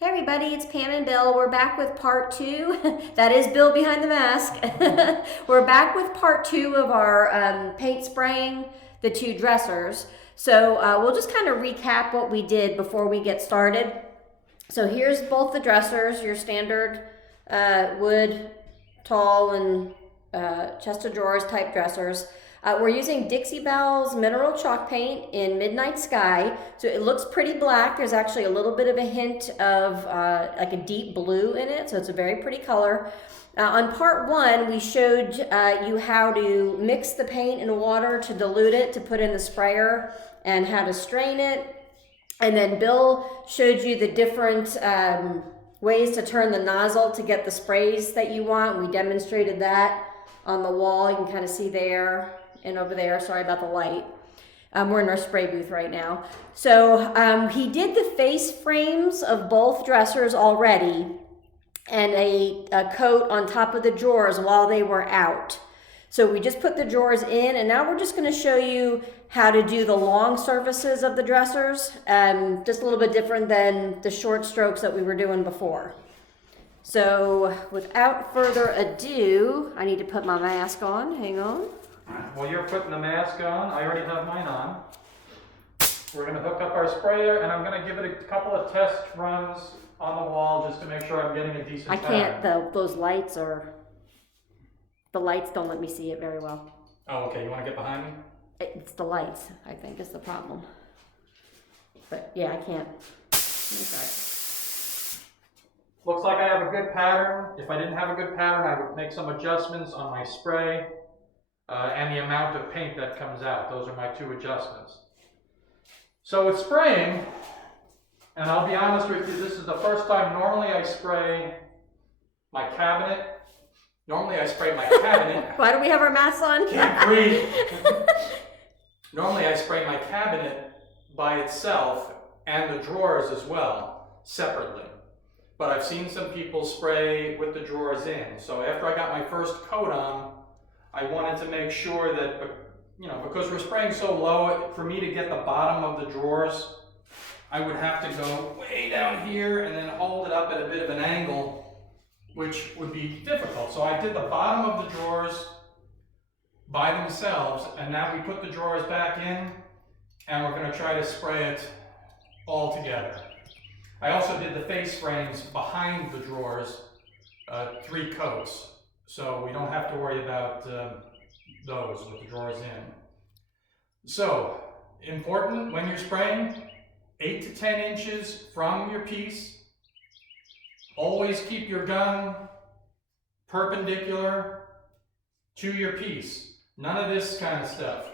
Hey everybody, it's Pam and Bill. We're back with part two. That is Bill behind the mask. We're back with part two of our paint spraying the two dressers. So we'll just kind of recap what we did before we get started. So here's both the dressers, your standard wood, tall and chest of drawers type dressers. We're using Dixie Belle's mineral chalk paint in Midnight Sky. So it looks pretty black. There's actually a little bit of a hint of like a deep blue in it. So it's a very pretty color. On part one, we showed you how to mix the paint in water to dilute it, to put in the sprayer, and how to strain it. And then Bill showed you the different ways to turn the nozzle to get the sprays that you want. We demonstrated that on the wall. You can kind of see there and over there. Sorry about the light. We're in our spray booth right now. So he did the face frames of both dressers already and a coat on top of the drawers while they were out. So we just put the drawers in, and now we're just going to show you how to do the long surfaces of the dressers, just a little bit different than the short strokes that we were doing before. So without further ado, I need to put my mask on. Hang on. While you're putting the mask on, I already have mine on. We're going to hook up our sprayer, and I'm going to give it a couple of test runs on the wall just to make sure I'm getting a decent I can't, those lights are, the lights don't let me see it very well. Oh, okay. You want to get behind me? It's the lights, I think, is the problem. But yeah, I can't. Let me try it. Looks like I have a good pattern. If I didn't have a good pattern, I would make some adjustments on my spray and the amount of paint that comes out. Those are my two adjustments. So with spraying, and I'll be honest with you, this is the first time normally I spray my cabinet. Normally I spray my cabinet. Why do we have our masks on? Can't breathe. Normally I spray my cabinet by itself and the drawers as well, separately. But I've seen some people spray with the drawers in. So after I got my first coat on, I wanted to make sure that, because we're spraying so low, for me to get the bottom of the drawers, I would have to go way down here and then hold it up at a bit of an angle, which would be difficult. So I did the bottom of the drawers by themselves, and now we put the drawers back in, and we're going to try to spray it all together. I also did the face frames behind the drawers, 3 coats, so we don't have to worry about those with the drawers in. So, important when you're spraying, 8 to 10 inches from your piece. Always keep your gun perpendicular to your piece. None of this kind of stuff.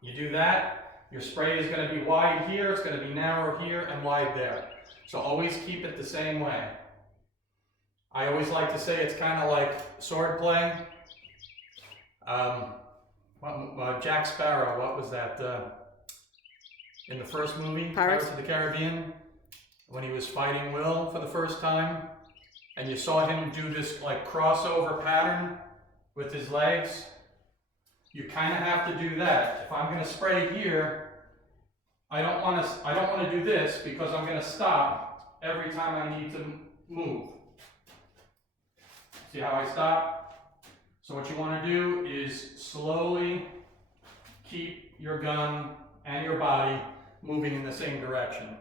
You do that, your spray is going to be wide here, it's going to be narrow here, and wide there. So always keep it the same way. I always like to say it's kind of like sword play. Jack Sparrow, what was that? In the first movie, Pirates of the Caribbean, when he was fighting Will for the first time, and you saw him do this like crossover pattern with his legs. You kind of have to do that. If I'm going to spray here, I don't want to do this because I'm going to stop every time I need to move. See how I stop? So what you want to do is slowly keep your gun and your body moving in the same direction.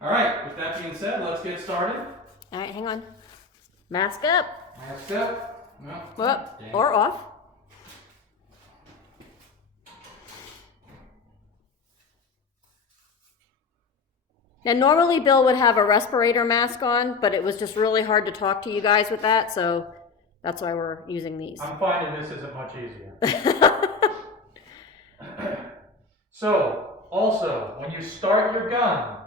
All right, with that being said, let's get started. All right, hang on. Mask up. Mask up. Well, or off. Now, normally Bill would have a respirator mask on, but it was just really hard to talk to you guys with that, so that's why we're using these. I'm finding this isn't much easier. So, also, when you start your gun,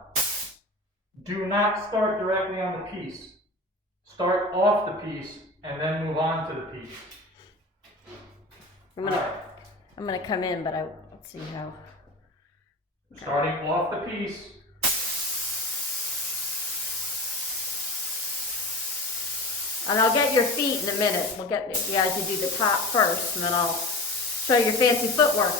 do not start directly on the piece. Start off the piece and then move on to the piece. I'm gonna come in, but let's see how. Starting off the piece. And I'll get your feet in a minute. We'll get you guys to do the top first, and then I'll show your fancy footwork.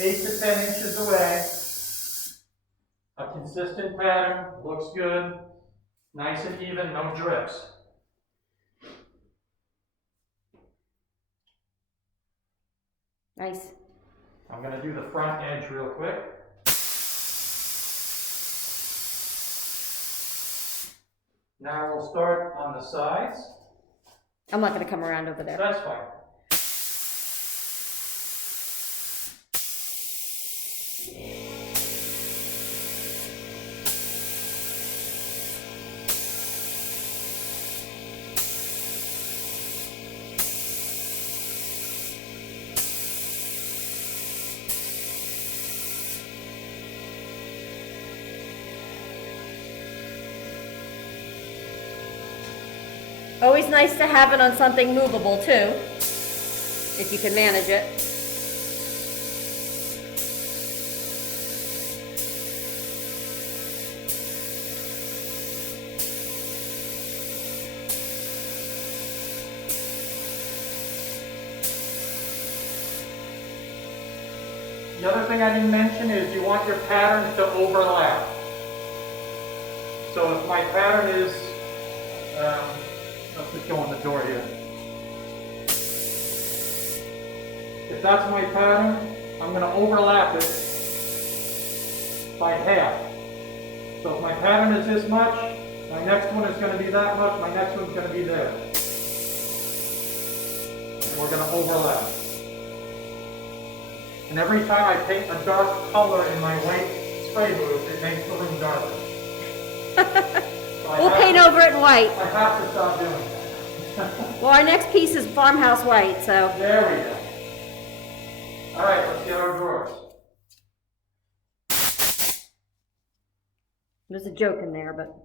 8 to 10 inches away. A consistent pattern, looks good, nice and even, no drips. Nice. I'm going to do the front edge real quick. Now we'll start on the sides. I'm not going to come around over there. That's fine. Always nice to have it on something movable too, if you can manage it. The other thing I didn't mention is you want your patterns to overlap. So if my pattern is, let's just go on the door here. If that's my pattern, I'm going to overlap it by half. So if my pattern is this much, my next one is going to be that much, my next one's going to be there. And we're going to overlap. And every time I paint a dark color in my white spray booth, it makes the room darker. So We'll paint over it in white. I have to stop doing that. Well, our next piece is farmhouse white, so. There we go. All right, let's get our drawers. There's a joke in there, but.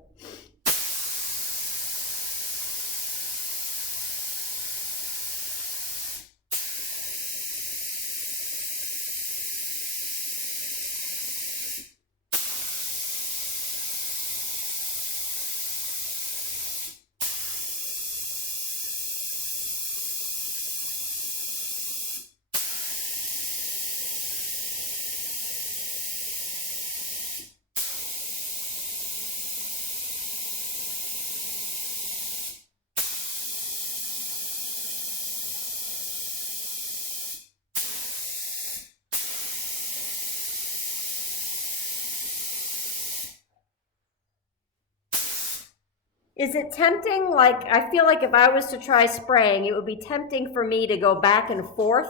Is it tempting? Like, I feel like if I was to try spraying, it would be tempting for me to go back and forth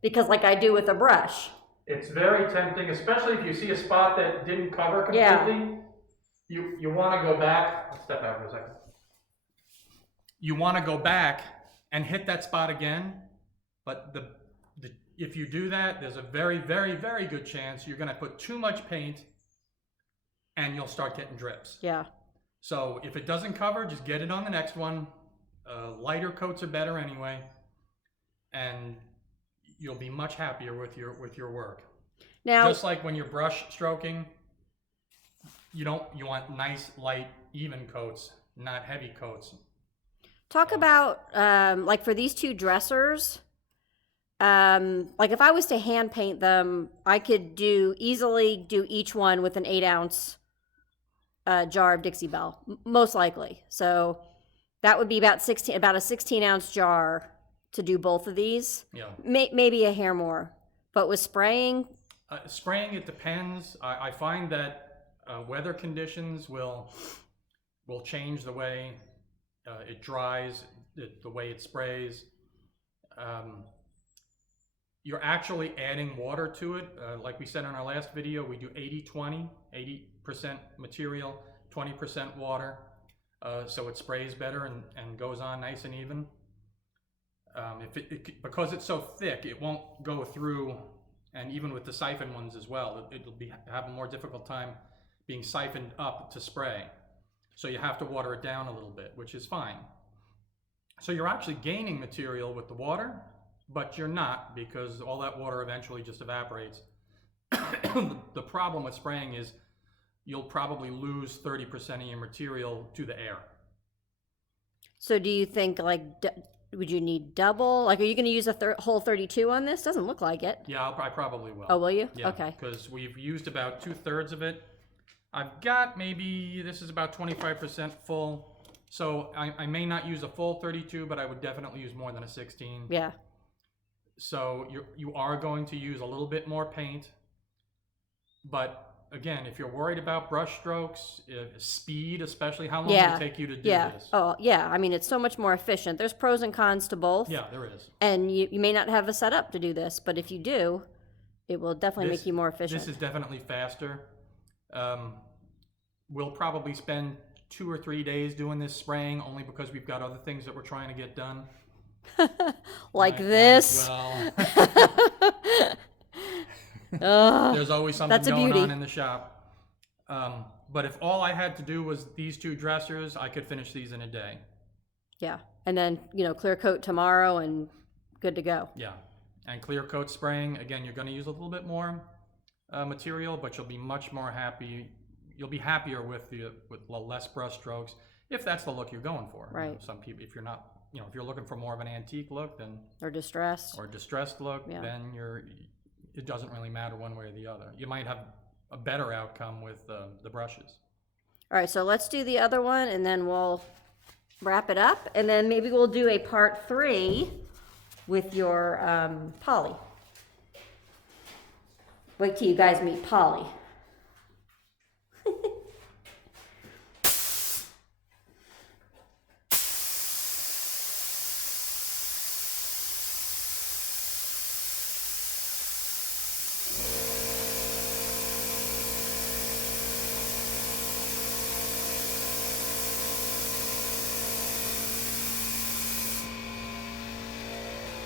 because like I do with a brush. It's very tempting, especially if you see a spot that didn't cover completely. Yeah. You want to go back. I'll step out for a second. You want to go back and hit that spot again, but if you do that, there's a very, very, very good chance you're going to put too much paint and you'll start getting drips. Yeah. So if it doesn't cover, just get it on the next one. Lighter coats are better anyway, and you'll be much happier with your work. Now, just like when you're brush stroking, you want nice, light, even coats, not heavy coats. Talk about like for these two dressers. Like if I was to hand paint them, I could easily do each one with an 8-ounce jar of Dixie Belle, most likely. So that would be about a 16-ounce jar to do both of these. Yeah. Maybe a hair more, but with spraying. Spraying, it depends. I find that weather conditions will change the way it dries, the way it sprays. You're actually adding water to it. Like we said in our last video, we do 80-20, 80% material, 20% water. So it sprays better and goes on nice and even. Because it's so thick, it won't go through, and even with the siphon ones as well, it'll have a more difficult time being siphoned up to spray. So you have to water it down a little bit, which is fine. So you're actually gaining material with the water, but you're not, because all that water eventually just evaporates. The problem with spraying is you'll probably lose 30% of your material to the air. So do you think like would you need double? Like, are you going to use a whole 32 on this? Doesn't look like it. Yeah, I probably will. Oh, will you? Yeah, okay. Because we've used about 2/3 of it. I've got maybe, this is about 25% full. So I may not use a full 32, but I would definitely use more than a 16. Yeah. So you are going to use a little bit more paint. But again, if you're worried about brush strokes, speed, especially, how long will it take you to do this? Oh, yeah. I mean, it's so much more efficient. There's pros and cons to both. Yeah, there is. And you may not have a setup to do this, but if you do, it will definitely make you more efficient. This is definitely faster. We'll probably spend 2 or 3 days doing this spraying, only because we've got other things that we're trying to get done. like this. Well, oh, there's always something that's a going beauty. on in the shop. But if all I had to do was these 2 dressers, I could finish these in a day. Yeah, and then, clear coat tomorrow and good to go. Yeah, and clear coat spraying, again, you're going to use a little bit more material, but you'll be much more happy. You'll be happier with less brush strokes, if that's the look you're going for. Right. Some people, if you're not, if you're looking for more of an antique look, then or distressed look, yeah. then it doesn't really matter one way or the other. You might have a better outcome with the brushes. All right, so let's do the other one, and then we'll wrap it up, and then maybe we'll do a part 3 with your Polly. Wait till you guys meet Polly.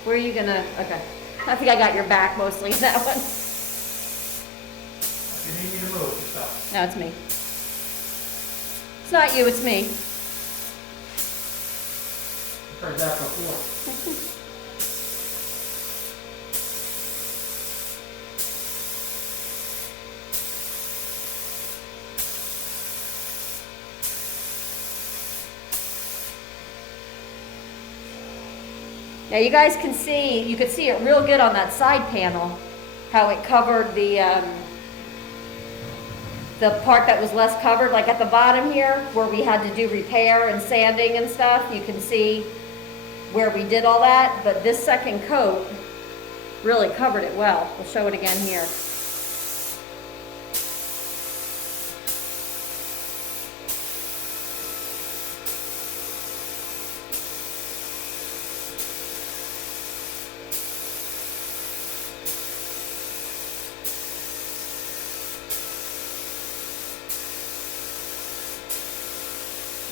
Where are you gonna, okay. I think I got your back mostly in that one. If you need me to move, just stop. No, it's me. It's not you, it's me. I've heard that before. Now you guys can see, you could see it real good on that side panel, how it covered the part that was less covered, like at the bottom here, where we had to do repair and sanding and stuff. You can see where we did all that, but this second coat really covered it well. We'll show it again here.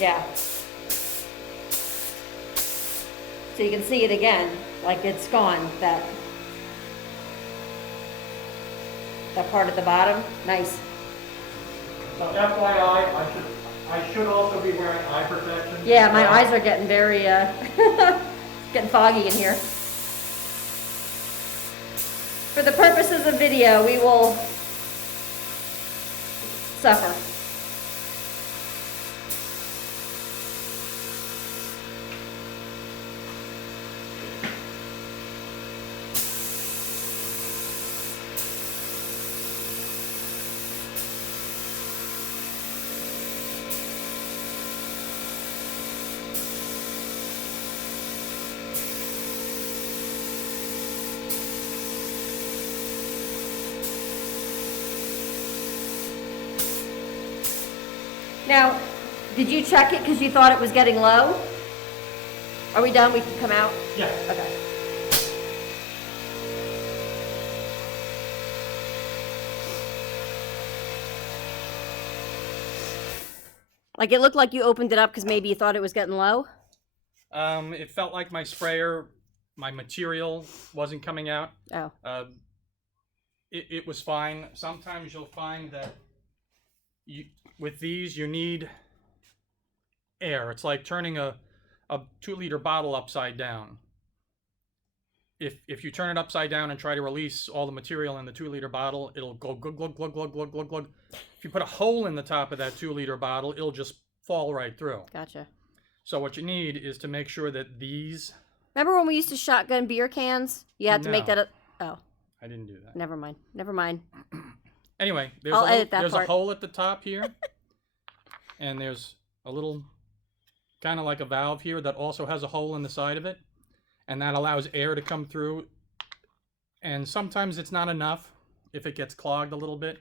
Yeah. So you can see it again, like it's gone, that part at the bottom. Nice. So FYI, I should also be wearing eye protection. Yeah, my eyes are getting very, getting foggy in here. For the purposes of video, we will suffer. Now, did you check it because you thought it was getting low? Are we done? We can come out? Yeah. Okay. Like it looked like you opened it up because maybe you thought it was getting low? It felt like my sprayer, my material wasn't coming out. Oh. It was fine. Sometimes you'll find that with these you need air. It's like turning a 2-liter bottle upside down. If you turn it upside down and try to release all the material in the 2-liter bottle, it'll go glug, glug, glug, glug, glug, glug, glug. If you put a hole in the top of that 2-liter bottle, it'll just fall right through. Gotcha. So what you need is to make sure that these Remember when we used to shotgun beer cans? You had to make No. that. Oh, I didn't do that. never mind. Never mind. Anyway, there's I'll edit that there's part. a hole at the top here, and there's a little kind of like a valve here that also has a hole in the side of it, and that allows air to come through. And sometimes it's not enough if it gets clogged a little bit.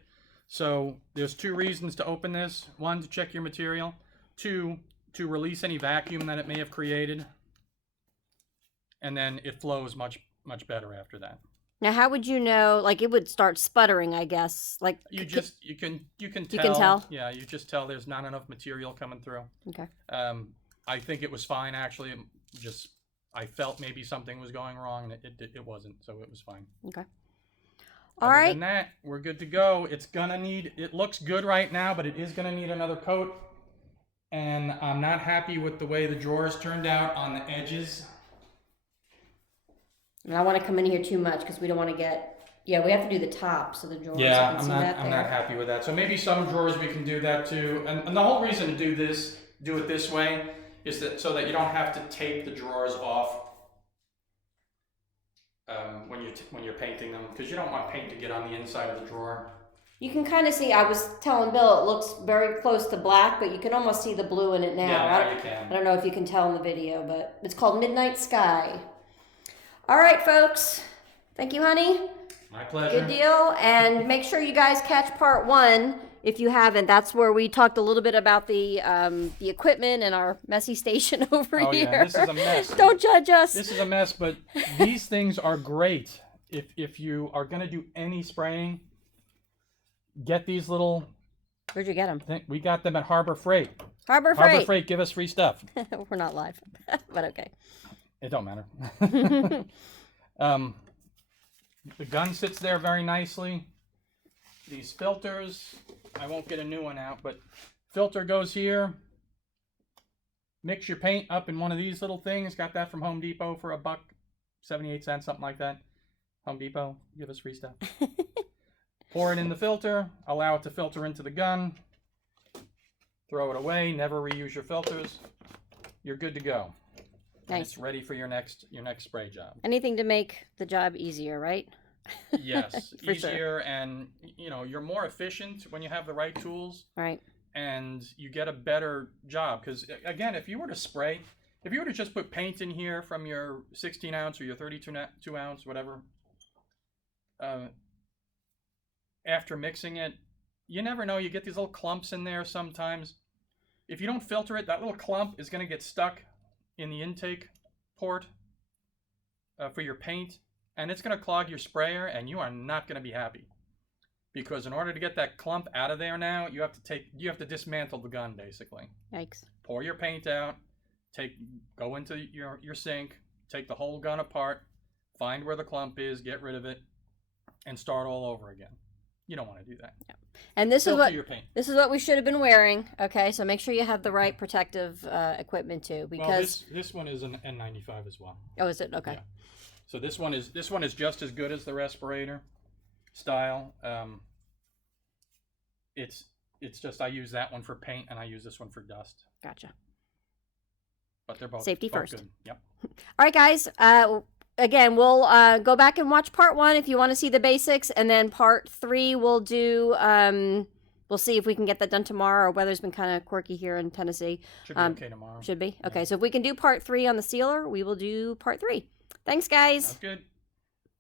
So there's two reasons to open this. One, to check your material. Two, to release any vacuum that it may have created. And then it flows much better after that. Now, how would you know? Like, it would start sputtering, I guess. Like, You can tell. You can tell? Yeah, you just tell there's not enough material coming through. Okay. I think it was fine actually. I felt maybe something was going wrong, and it wasn't, so it was fine. Okay. All All right. right. Other than that, we're good to go. It looks good right now, but it is gonna need another coat. And I'm not happy with the way the drawers turned out on the edges. And I want to come in here too much because we don't want to get. Yeah, we have to do the top so the drawers. Yeah, can I'm see not. that I'm there. not happy with that. So maybe some drawers we can do that too. And the whole reason to do it this way, is that so that you don't have to tape the drawers off when you're painting them, because you don't want paint to get on the inside of the drawer. You can kind of see. I was telling Bill it looks very close to black, but you can almost see the blue in it now. Yeah, now you I can. don't know if you can tell in the video, but it's called Midnight Sky. All right, folks. Thank you, honey. My pleasure. Good deal. And make sure you guys catch part 1 if you haven't. That's where we talked a little bit about the equipment and our messy station over Oh, here. yeah, this is a mess. Don't judge us. This is a mess, but these things are great. If you are going to do any spraying, get these little... Where'd you get them? We got them at Harbor Freight. Harbor Harbor Freight, give us free stuff. We're not live, but okay. It don't matter. The gun sits there very nicely. These filters, I won't get a new one out, but filter goes here. Mix your paint up in one of these little things. Got that from Home Depot for $1.78, something like that. Home Depot, give us free stuff. Pour it in the filter, allow it to filter into the gun. Throw it away, never reuse your filters. You're good to go. And Nice. it's ready for your next spray job. Anything to make the job easier, right? Yes, For easier, sure. and you're more efficient when you have the right tools, Right. and you get a better job. Because again, if you were to just put paint in here from your 16 ounce or your 32 ounce, whatever, after mixing it, you never know. You get these little clumps in there sometimes. If you don't filter it, that little clump is going to get stuck in the intake port for your paint, and it's going to clog your sprayer, and you are not going to be happy, because in order to get that clump out of there now, you have to dismantle the gun basically. Yikes. Pour your paint out, go into your sink, take the whole gun apart, find where the clump is, get rid of it, and start all over again. You don't want to do that. Yeah. And this Filter is what your paint. this is what we should have been wearing. Okay, so make sure you have the right protective equipment too, because Well, this one is an N95 as well. oh, is it okay? Yeah. So this one is just as good as the respirator style. It's just I use that one for paint and I use this one for dust. Gotcha. But they're both Safety both first. Good. Yep. All right, guys. Again, we'll go back and watch part 1 if you want to see the basics, and then part 3 we'll do. We'll see if we can get that done tomorrow. Our weather's been kind of quirky here in Tennessee. Should be okay tomorrow. Should be okay. So if we can do part 3 on the sealer, we will do part 3. Thanks, guys. That's good.